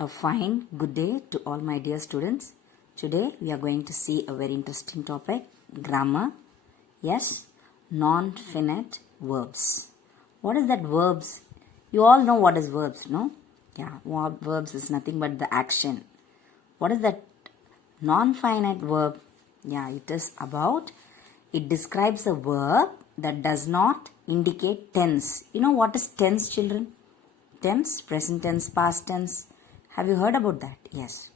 A fine good day to all my dear students. Today we are going to see a very interesting topic, grammar. Yes, non-finite verbs. What is that verbs? You all know what is verbs, no? Yeah, verbs is nothing but the action. What is that non-finite verb? Yeah, it describes a verb that does not indicate tense. You know what is tense, children? Tense, present tense, past tense. Have you heard about that? Yes.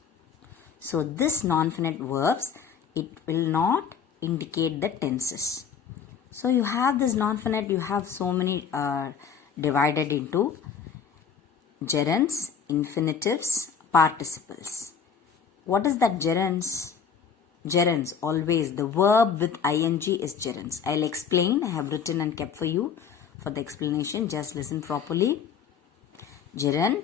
So this non-finite verbs, it will not indicate the tenses. So you have this non-finite, you have so many divided into gerunds, infinitives, participles. What is that gerunds? Gerunds, always. The verb with ing is gerunds. I'll explain. I have written and kept for you for the explanation. Just listen properly. Gerund,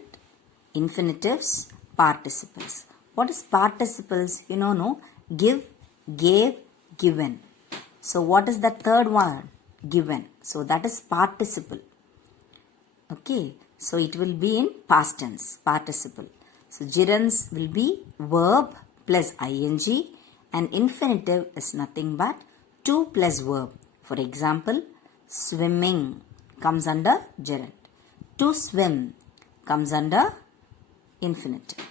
infinitives, participles. What is participles? You know, no? Give, gave, given. So what is the third one? Given. So that is participle. Okay. So it will be in past tense, participle. So gerunds will be verb plus ing, and infinitive is nothing but to plus verb. For example, swimming comes under gerund. To swim comes under infinitive.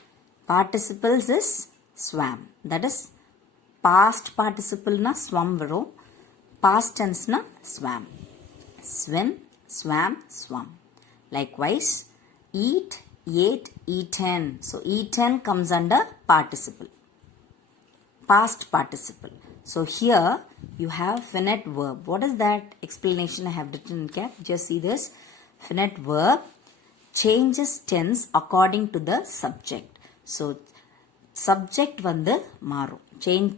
Participles is swam. That is past participle na swam varo. Past tense na swam. Swim, swam, swum. Likewise, eat, ate, eaten. So eaten comes under participle. Past participle. So here you have finite verb. What is that explanation I have written in cap? Just see this. Finite verb changes tense according to the subject. So subject வந்து மாறும். Change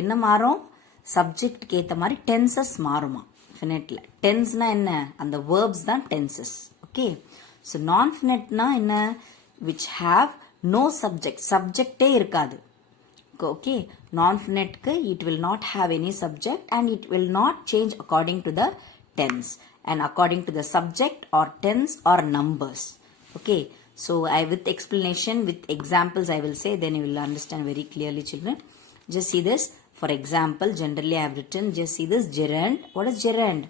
என்ன மாறும்? Subject கேத்த மாதிரி tenses மாறுமா finiteல. Tenseனா என்ன? அந்த verbs தான் tenses. Okay. So non-finiteனா என்ன? Which have no subject. Subjectே இருக்காது. Okay. Non-finite it will not have any subject and it will not change according to the tense and according to the subject or tense or numbers. Okay. So with explanation, with examples I will say, then you will understand very clearly, children. Just see this. For example, generally I have written, just see this gerund. What is gerund?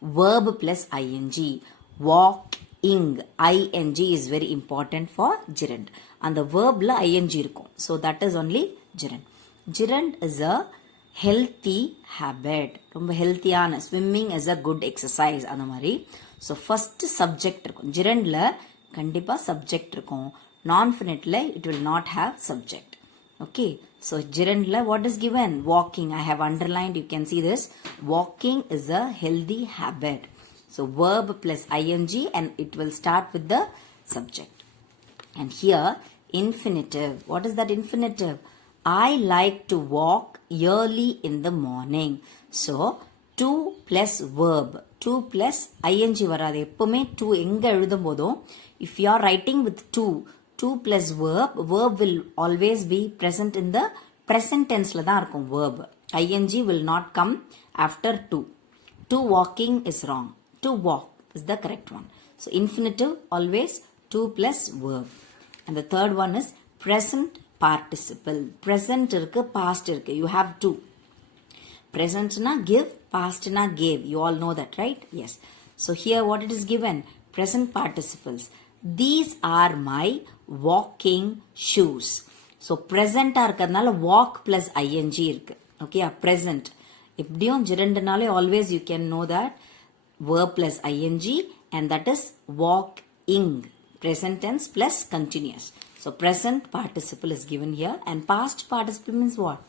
Verb plus ing. Walking. Ing is very important for gerund. And the verb la ing irukum. So that is only gerund. Gerund is a healthy habit. Romba healthyana. Swimming is a good exercise. அந்த மாதிரி. So first subject இருக்கும். gerundல கண்டிப்பா subject இருக்கும். Non-finiteல it will not have subject. Okay. So gerundல what is given? Walking. I have underlined. You can see this. Walking is a healthy habit. So verb plus ing and it will start with the subject. And here infinitive. What is that infinitive? I like to walk early in the morning. So 2 plus verb. 2 plus ing வராது. எப்பவுமே 2 எங்க எழுதும் போதும் if you are writing with 2 plus verb will always be present in the present tenseல தான் இருக்கும் verb. ing will not come after 2. To walking is wrong. To walk is the correct one. So infinitive always 2 plus verb. And the third one is present participle. Present இருக்கு, past இருக்கு. You have two. Present na give, past na gave. You all know that, right? Yes. So here what it is given? Present participles. These are my walking shoes. So present இருக்கறதுனால walk plus ing இருக்கு. Okay, present. எப்படியும் gerundனாலே always you can know that verb plus ing and that is walking. Present tense plus continuous. So present participle is given here and past participle means what?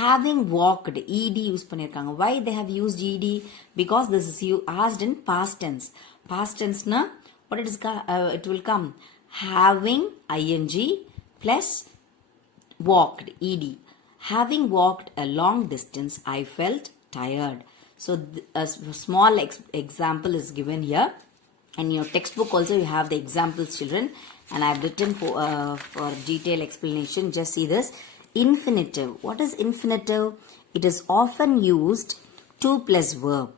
Having walked, ed use பண்ணிருக்காங்க. Why they have used ed? Because this is you asked in past tense. Past tense na what it will come? Having ing plus walked, ed. Having walked a long distance, I felt tired. So a small example is given here. In your textbook also you have the examples, children. And I have written for detailed explanation. Just see this. Infinitive. What is infinitive? It is often used 2 plus verb.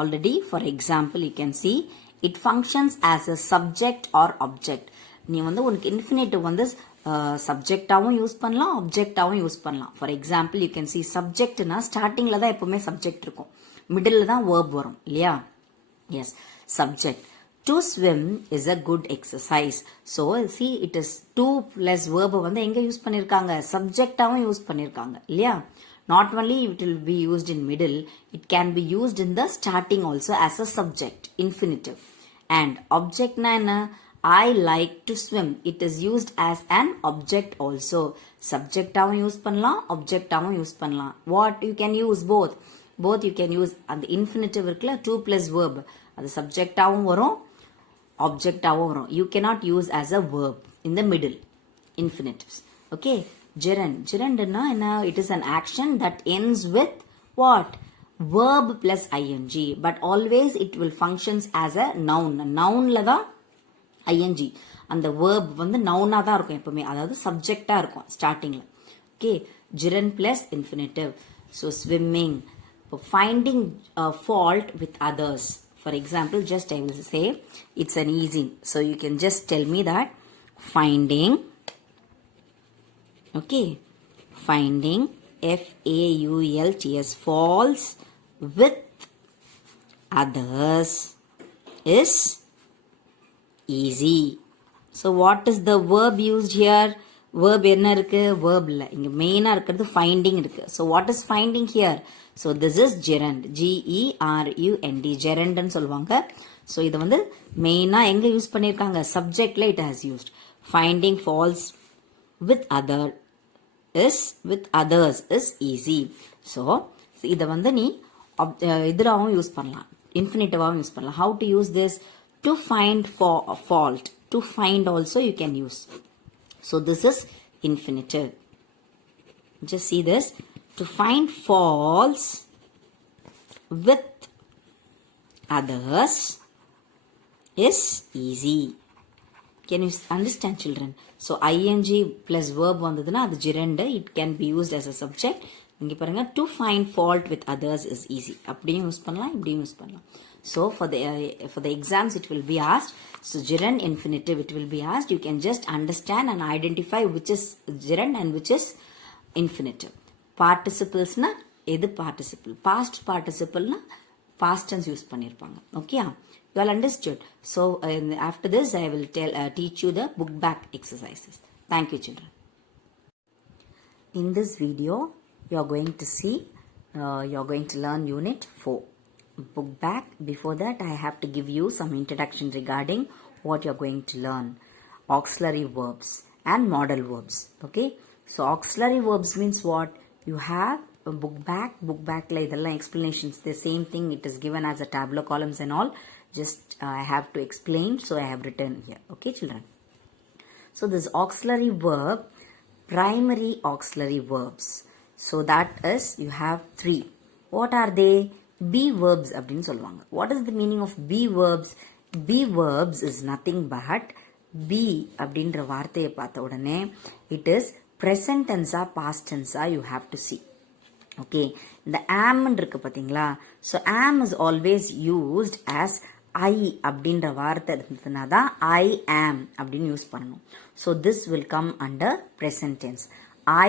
Already, for example, you can see it functions as a subject or object. நீ வந்து உனக்கு இன்ஃபினிட்டிவ் வந்து சப்ஜெக்டாகவும் use பண்ணலாம் ஆப்ஜெக்டாகவும் use பண்ணலாம். For example you can see சப்ஜெக்ட்னா ஸ்டார்டிங்கில் தான் எப்பவுமே சப்ஜெக்ட் இருக்கும், மிடில் தான் வேர்ப் வரும் இல்லையா. Yes, subject. To swim is a good exercise. So see it is to plus verb வந்து எங்க யூஸ் பண்ணிருக்காங்க, சப்ஜெக்டாவும் யூஸ் பண்ணிருக்காங்க இல்லையா. Not only it will be used in middle, it can be used in the starting also as a subject, infinitive. And object na என்ன, I like to swim. It is used as an object also. சப்ஜெக்டாவும் use பண்ணலாம் ஆப்ஜெக்டாவும் use பண்ணலாம். What you can use both. Both you can use. அந்த infinitive இருக்குல்ல, to plus verb, அது சப்ஜெக்டாவும் வரும் ஆப்ஜெக்டாவும் வரும். You cannot use as a verb in the middle, infinitives. Okay, gerund. Gerundனா என்ன, it is an action that ends with what, verb plus ing, but always it will functions as a noun. nounல தான் ing, அந்த verb வந்து noun-ஆ தான் இருக்கும் எப்பவுமே, அதாவது சப்ஜெக்டா இருக்கும் ஸ்டார்டிங்ல. Okay, gerund plus infinitive. So swimming, finding fault with others. For example, just I will say it's an easy. So you can just tell me that finding, okay, finding faults, faults with others is easy. So what is the verb used here? Verb என்ன இருக்கு, verb இல்ல, இங்க மெயினா இருக்கிறது finding இருக்கு. So what is finding here? So this is gerund, gerund, gerund ன்னு சொல்லுவாங்க. So இது வந்து மெயினா எங்க யூஸ் பண்ணிருக்காங்க, சப்ஜெக்ட்ல it has used. Finding faults with others is easy. So இத வந்து நீ இதராவும் யூஸ் பண்ணலாம், இன்ஃபினிட்டிவாவும் யூஸ் பண்ணலாம். How to use this? To find fault, to find also you can use. So this is infinitive. Just see this. To find faults with others is easy. Can you understand, children? So ing plus verb vandaduna adu gerund, it can be used as a subject. இங்க பாருங்க, to find fault with others is easy. அப்படியும் யூஸ் பண்ணலாம், இப்படியும் யூஸ் பண்ணலாம். So for the exams it will be asked. So gerund infinitive it will be asked. You can just understand and identify which is gerund and which is infinitive. Participles na எது participle, past participle na past tense use பண்ணிருப்பாங்க. Okay, you all understood. So after this I will teach you the book back exercises. Thank you, children. In this video you are going to see you are going to learn unit 4, book back. Before that I have to give you some introduction regarding what you are going to learn. Auxiliary verbs and modal verbs. Okay, so auxiliary verbs means what, you have a book back la idella explanations, the same thing, it is given as a tabular columns and all. Just I have to explain, so I have written here. Okay, children. So this auxiliary verb, primary auxiliary verbs. So that is, you have 3. What are they? Be verbs அப்படினு சொல்லுவாங்க. What is the meaning of be verbs? Be verbs is nothing but be அப்படின்ற வார்த்தையை பார்த்த உடனே it is present tense or past tense you have to see. Okay, இந்த am இருக்கு பாத்தீங்களா. So am is always used as I அப்படின்ற வார்த்தை இருந்ததுனா தான் I am அப்படின்னு யூஸ் பண்ணணும். So this will come under present tense.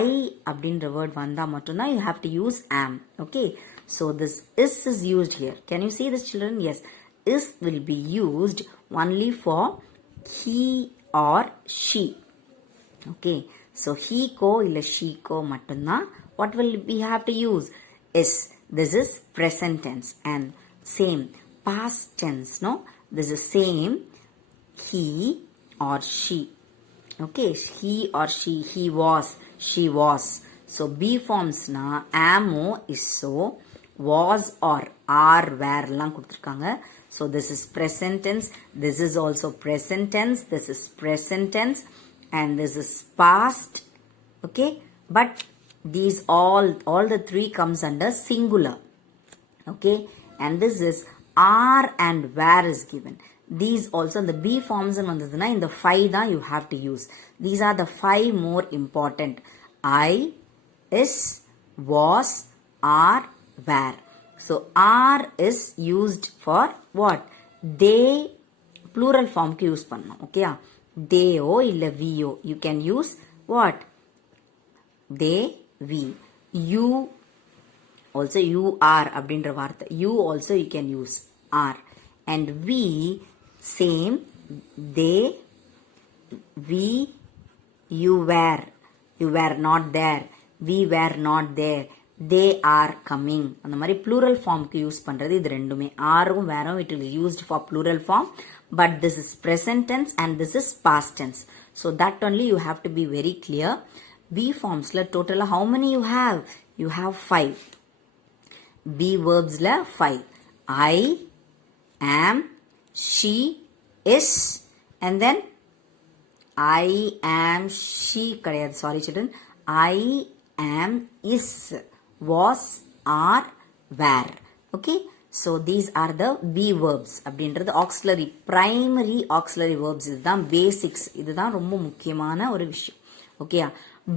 I அப்படின்ற word வந்தா மட்டும்தான் you have to use am. Okay, so this is used here. Can you see this, children? Yes, is will be used only for he or she. Okay, so he ko illa she ko mattumna what will we have to use, is. This is present tense. And same past tense, no, this is same he or she. Okay, he or she, he was, she was. So be forms na amo, is, so, was or are, were லாம் கொடுத்திருக்காங்க. So this is present tense, this is also present tense, this is present tense, and this is past. Okay, but these all the 3 comes under singular. Okay, and this is are and where is given. These also the be forms and vandaduna in the 5 da you have to use. These are the 5 more important. I, is, was, are, were. So are is used for what, they plural form ku use பண்ணனும். Okay, theyோ இல்ல weயோ you can use what they we you also you are அப்படின்ற வார்த்தை you also you can use are and we same they we you were not there we were not there they are coming அந்த மாதிரி plural formக்கு யூஸ் பண்றது இது ரெண்டுமே ஆரும் வேரும் it will be used for plural form but this is present tense and this is past tense so that only you have to be very clear be formsல total how many you have 5 be verbsல 5 I am she is and then I am she கிடையாது sorry children I am is was are were okay so these are the be verbs அப்படின்றது auxiliary primary auxiliary verbs இதுதான் basics இதுதான் ரொம்ப முக்கியமான ஒரு விஷயம் okay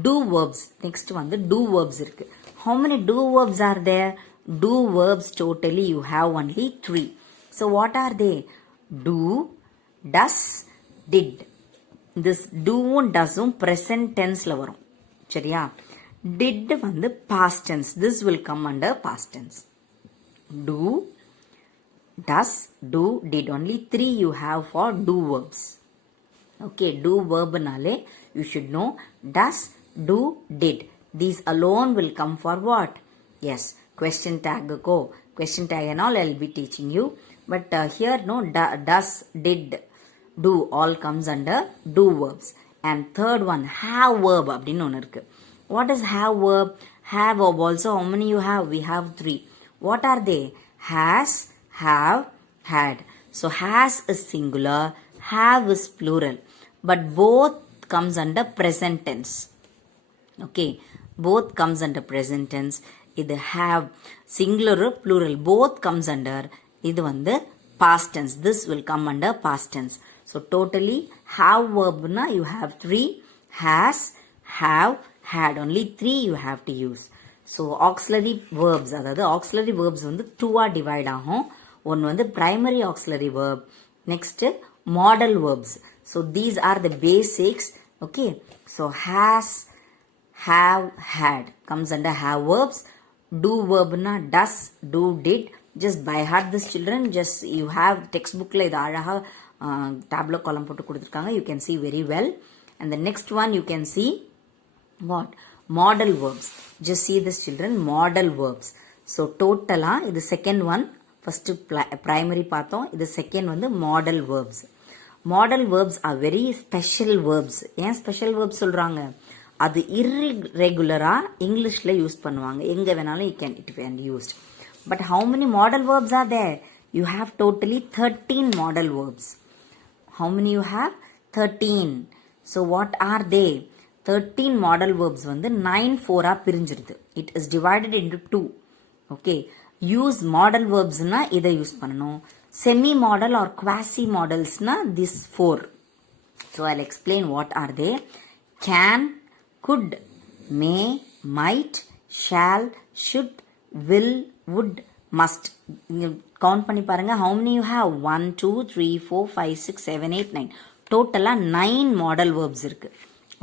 do verbs next வந்து do verbs இருக்கு how many do verbs are there do verbs totally you have only 3 so what are they do does did this doவும் doesவும் present tenseல வரும் சரியா did வந்து past tense this will come under past tense do does do did only 3 you have for do verbs okay do verb nale you should know does do did these alone will come for what yes question tag ko question tag and all I'll be teaching you but here no does did do all comes under do verbs and third one have verb அப்படினு ஒன்னு இருக்கு what is have verb also how many you have we have 3 what are they has have had so has is singular have is plural but both comes under present tense okay both comes under present tense இது have singular plural both comes under இது வந்து past tense this will come under past tense so totally have verb na you have 3 has have had only 3 you have to use so auxiliary verbs அதாவது auxiliary verbs வந்து 2 ஆ டிவைட் ஆகும் ஒன்னு வந்து primary auxiliary verb next modal verbs so these are the basics okay so has have had comes under have verbs do verb na does do did just by heart this children just you have textbookல இது அழகா tableau column போட்டு கொடுத்திருக்காங்க you can see very well and the next one you can see what modal verbs just see this children modal verbs so total இது second one first primary பார்த்தோம் இது second வந்து modal verbs are very special verbs ஏன் special verbs சொல்றாங்க அது irregular-ஆ இங்கிலீஷ்ல யூஸ் பண்ணுவாங்க எங்க வேணாலும் it can be used but how many modal verbs are there you have totally 13 modal verbs how many you have 13 so what are they 13 modal verbs வந்து 9 4 பிரிஞ்சிருது it is divided into 2 okay use modal verbs na இதை யூஸ் பண்ணனும் semi modal or quasi modals na this 4 so I'll explain what are they can could may might shall should will would must count பண்ணி பாருங்க how many you have 1 2 3 4 5 6 7 8 9 total 9 modal verbs இருக்கு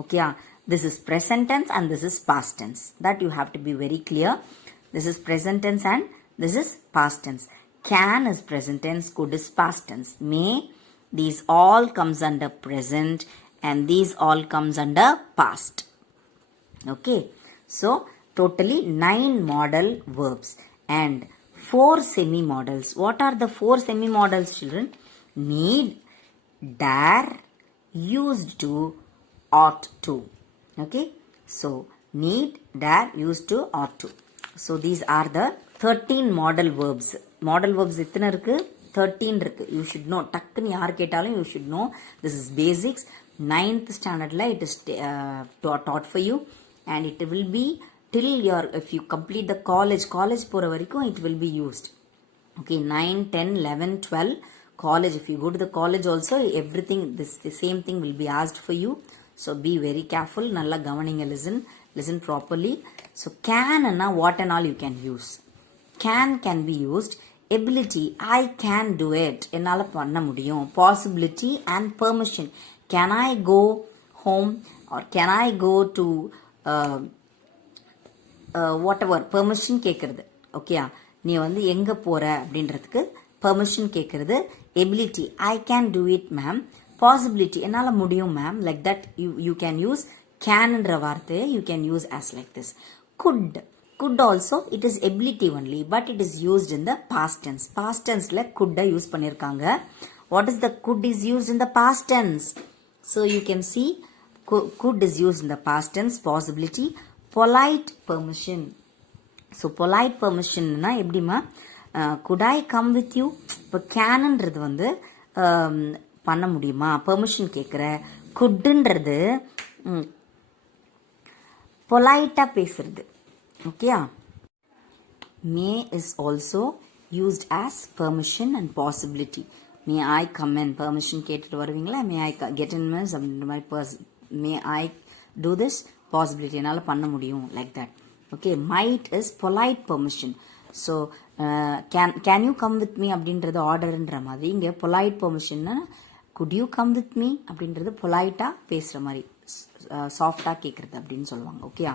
okay this is present tense and this is past tense that you have to be very clear this is present tense and this is past tense can is present tense could is past tense may these all comes under present and these all comes under past okay so totally 9 modal verbs and 4 semi modals what are the 4 semi modals children need dare used to ought to okay so need dare used to ought to so these are the 13 modal verbs எத்தனை இருக்கு 13 இருக்கு you should know டக்குன்னு யார் கேட்டாலும் you should know this is basics 9th standardல it is taught for you and it will be till your if you complete the college போற வரைக்கும் it will be used okay 9 10 11 12 college if you go to the college also everything the same thing will be asked for you so be very careful நல்லா கவனிங்க listen properly so can and what and all you can use can be used ability I can do it என்னால பண்ண முடியும் possibility and permission can I go home or can I go to whatever permission கேட்குறது. ஓகேயா, நீ வந்து எங்கே போகிற அப்படின்றதுக்கு பெர்மிஷன் கேட்குறது. Ability, I can do it ma'am. Possibility, என்னால் முடியும் ma'am. Like that you can use கேன்ன்ற வார்த்தையை you can use as like this. Could also it is ability only, but it is used in the past tense. Past டென்ஸில் குட்டை யூஸ் பண்ணியிருக்காங்க. What is the could is used in the past tense? So you can see could is used in the past tense. Possibility, polite permission. So polite permission na எப்படிமா, could I come with you? இப்போ கேன்ன்றது வந்து பண்ண முடியுமா, பெர்மிஷன் கேட்குற. குட்ன்றது பொலைட்டாக பேசுறது. ஓகேயா. May is also used as permission and possibility. May I come in, permission கேட்டுட்டு வருவீங்களா, மே ஐ கெட் இன் மீன்ஸ் அப்படின்ற மாதிரி may I do this, possibility, என்னால் பண்ண முடியும், like that. Okay, might is polite permission. So can you come with me அப்படின்றது ஆர்டர்ன்ற மாதிரி. இங்கே polite permission, could you come with me அப்படின்றது பொலைட்டாக பேசுகிற மாதிரி, சாஃப்டாக கேட்குறது அப்படின்னு சொல்லுவாங்க. ஓகேயா.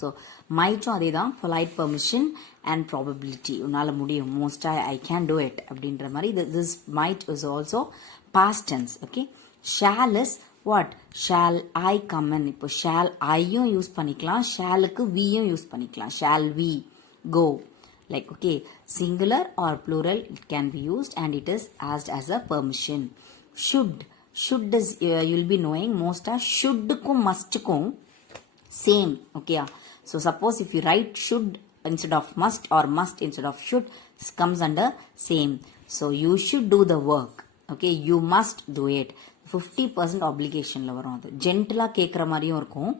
ஸோ மைட்டும் அதே தான், பொலைட் பெர்மிஷன் அண்ட் ப்ராபபிலிட்டி. உன்னால் முடியும், மோஸ்ட்டாக ஐ கேன் டூ இட் அப்படின்ற மாதிரி. This might is also past tense. Okay. Shall is what? Shall I come in? இப்போ shall ஐயும் யூஸ் பண்ணிக்கலாம், ஷாலுக்கு வியும் யூஸ் பண்ணிக்கலாம். Shall we go? Like, okay, singular or plural it can be used and it is asked as a permission. Should is you'll be knowing most are shouldக்கும் mustக்கும் same. Okay. So suppose if you write should instead of must or must instead of should, this comes under same. So you should do the work. Okay, you must do it. 50% obligation வரும். அது ஜென்டலாக கேட்குற மாதிரியும் இருக்கும்.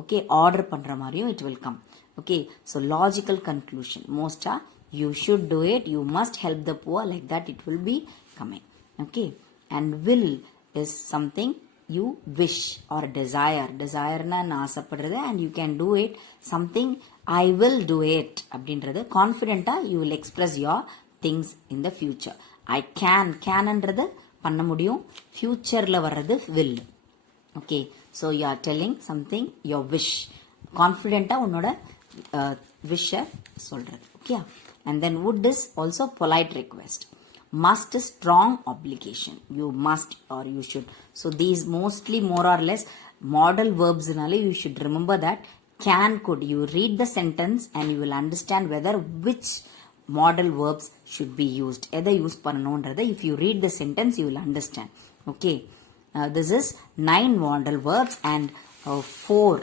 Okay, order பண்ணுற மாதிரியும் it will come. Okay, so logical conclusion மோஸ்டா you should do it, you must help the poor, like that it will be coming. Okay. And will is something you wish or டிசையர்னா நான் ஆசைப்படுறது, and you can do it something I will do it அப்படின்றது கான்ஃபிடென்ட்டாக you will express your things in the future. I கேன்ன்றது பண்ண முடியும், ஃபியூச்சரில் வர்றது will. Okay. So you are telling something your wish, கான்ஃபிடென்ட்டாக உன்னோட விஷை சொல்கிறது. Okay. And then would is also polite request. Must is strong obligation, you must or you should. So these mostly more or less modal வேர்ப்ஸ்னாலே you should remember that can, could. You read the sentence and you will understand whether which model verbs should be used. எதை யூஸ் பண்ணணும்ன்றதை if you read the sentence you will understand. Okay. This is 9 model verbs and 4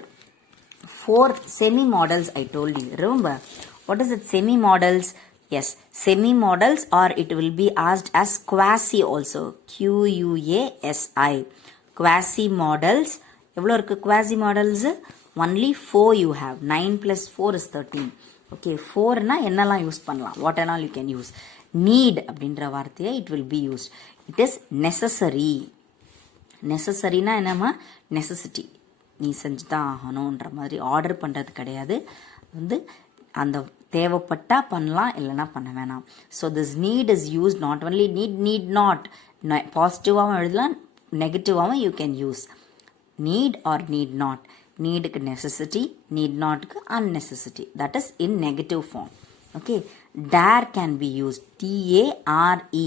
semi-models I told you. Remember, what is it, semi-models? Yes, semi-models, or it will be asked as quasi also. Quasi. Quasi-models. எவ்வளோ இருக்கு quasi-models? Only 4 you have. 9 plus 4 is 13. ஓகே. 4னா என்னெல்லாம் யூஸ் பண்ணலாம், வாட் என்னால் you can use. Need அப்படின்ற வார்த்தையை it will be used. It is necessary. நெசசரினா என்னம்மா, நெசசிட்டி, நீ செஞ்சு தான் ஆகணுன்ற மாதிரி, ஆர்டர் பண்ணுறது கிடையாது. வந்து அந்த தேவைப்பட்டா பண்ணலாம், இல்லைனா பண்ண வேணாம். So this need is use not only need not. பாசிட்டிவாகவும் எழுதலாம், நெகட்டிவாகவும் you can use. Need or need not. நீடுக்கு நெசசிட்டி, நீட் நாட்டுக்கு unnecessity. That is in negative form. Okay. Dare can be used. DARE.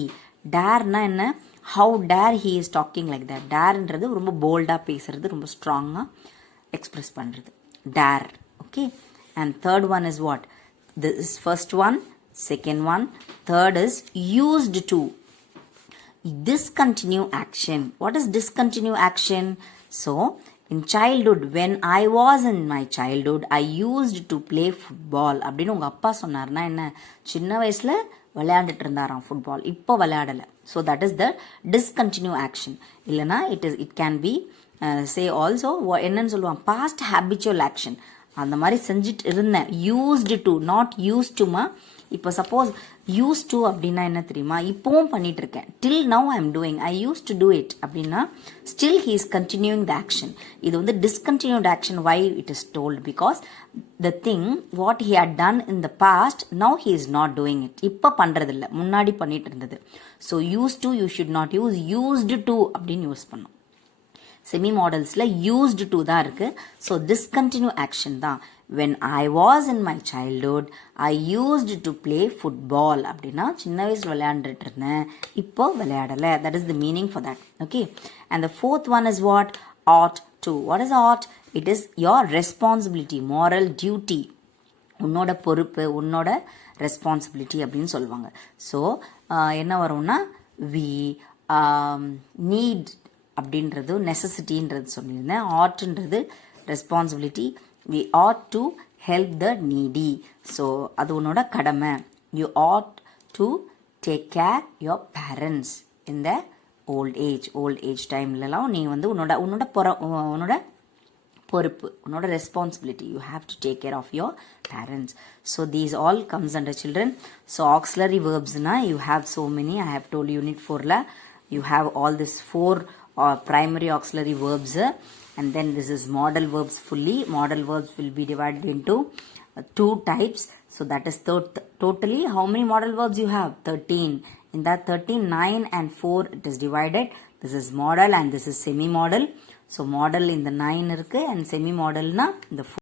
Dareனா என்ன, how dare he is talking like that. dareன்றது ரொம்ப போல்டாக பேசுறது, ரொம்ப ஸ்ட்ராங்காக எக்ஸ்பிரஸ் பண்ணுறது. dare. Okay. And third one is what? This is first one, second one, third is used to. Discontinue action. What is discontinue action? So in childhood, when I was in my childhood, I used to play football. அப்படின்னு உங்கள் அப்பா சொன்னார்னா என்ன, சின்ன வயசில் விளையாண்டுட்டு இருந்தாராம் football, இப்போ விளையாடலை. So that is the discontinue action. இல்லைனா it can be say also என்னன்னு சொல்லுவான், பாஸ்ட் ஹேபிச்சுவல் ஆக்ஷன். அந்த மாதிரி செஞ்சுட்டு இருந்தேன். யூஸ்டு டு, நாட் யூஸ் டுமா. இப்போ சப்போஸ் யூஸ் டு அப்படின்னா என்ன தெரியுமா, இப்போவும் பண்ணிட்டு இருக்கேன், till now I am doing, I use to do it அப்படின்னா still he is continuing the action. இது வந்து discontinued action. Why it is told, because the thing what he had done in the past, now he is not doing it. இப்போ பண்ணுறதில்ல, முன்னாடி பண்ணிட்டு இருந்தது. So use to you should not use used to அப்படின்னு use பண்ணும். Semi மாடல்ஸில் used to தான் இருக்குது. ஸோ discontinue action தான். when I was in my childhood I used to play football அப்படின்னா சின்ன வயசில் விளையாண்டுட்டு இருந்தேன், இப்போ விளையாடலை. that is the meaning for that. okay, and the fourth one is what? ought to. what is ought? it is your responsibility, moral duty. உன்னோட பொறுப்பு, உன்னோட ரெஸ்பான்சிபிலிட்டி அப்படின்னு சொல்லுவாங்க. ஸோ என்ன வரும்னா வி நீட் அப்படின்றது நெசசிட்டின்றது சொல்லியிருந்தேன். ஆட்ன்றது responsibility. We had to help the needy. So அது உன்னோட கடமை. You had to take care your parents in the old age டைம்லலாம் நீ வந்து உன்னோட பொறுப்பு, உன்னோட responsibility. You have to take care of your parents. So these all comes under children. So auxiliary வேர்ப்ஸ்னா you have so many. I have told unit 4ல you have all this 4 primary auxiliary verbs, and then this is modal verbs fully. Modal verbs will be divided into 2 types. So that is totally how many modal verbs you have? 13. In that 13, 9 and 4 it is divided. This is modal and this is semi modal. So modal in the 9 irukku and semi modal na in the 4.